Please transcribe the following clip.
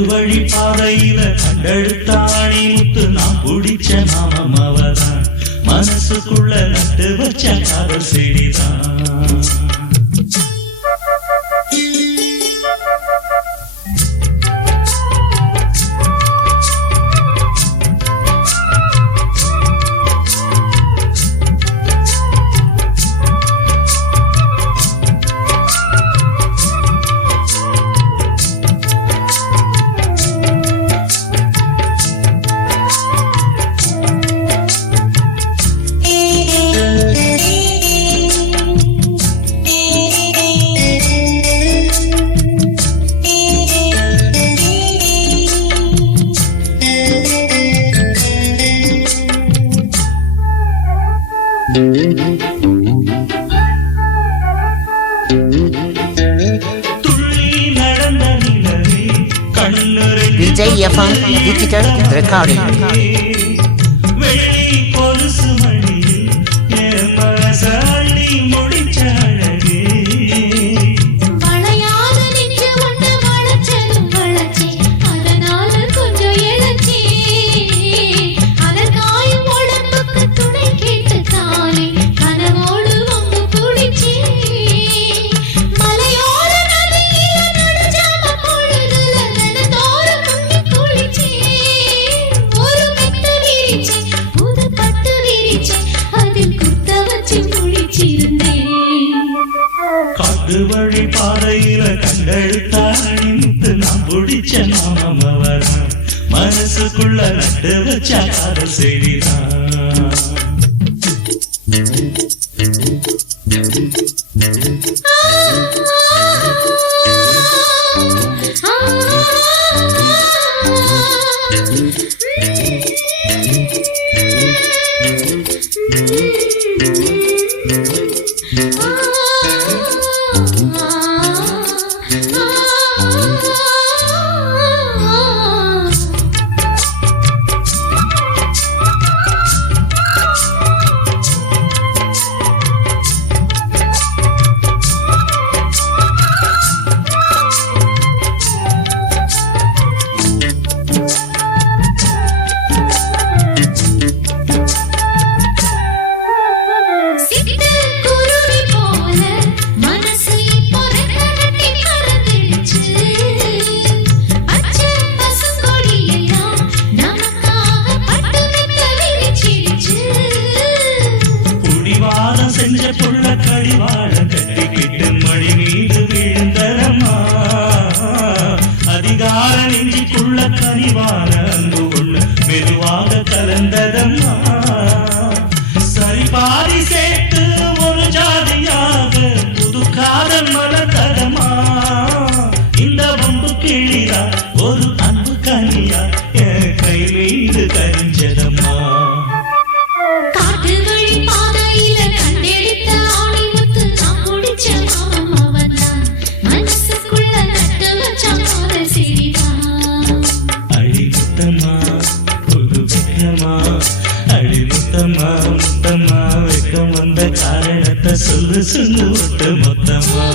வழி பாதையில கண்டெடுத்தாணி முத்து நான் பிடிச்ச மாமம் அவதான் மனசுக்குள்ள நட்டு வச்ச காதல் செடிதான் DJ Yafan Digital Recording. வழி பாதையில கண்டெடுத்தாணி முத்து நான் பிடிச்ச மாமம் அவதான் மனசுக்குள்ள நட்டு வச்ச காதல் செடிதான் செஞ்ச புள்ள கடிவாள கட்டிக்கிட்டு மழை மீது விழுந்தரம்மா அதிகார நெஞ்சிக்குள்ள கனிவான அன்பு ஒண்ணு மெதுவாக கலந்ததம்மா சரி பாதி சேர்த்து ஒரு ஜாதியாக புது காதல் மலர்ந்ததம்மா இந்த வம்பு கிளியா ஒரு அன்பு கனியா என் கை மீது கரிஞ்சதம்மா முத்தமா வெக்கம் வந்த காரணத்தை சொல்லு சொல்லு மொத்தமா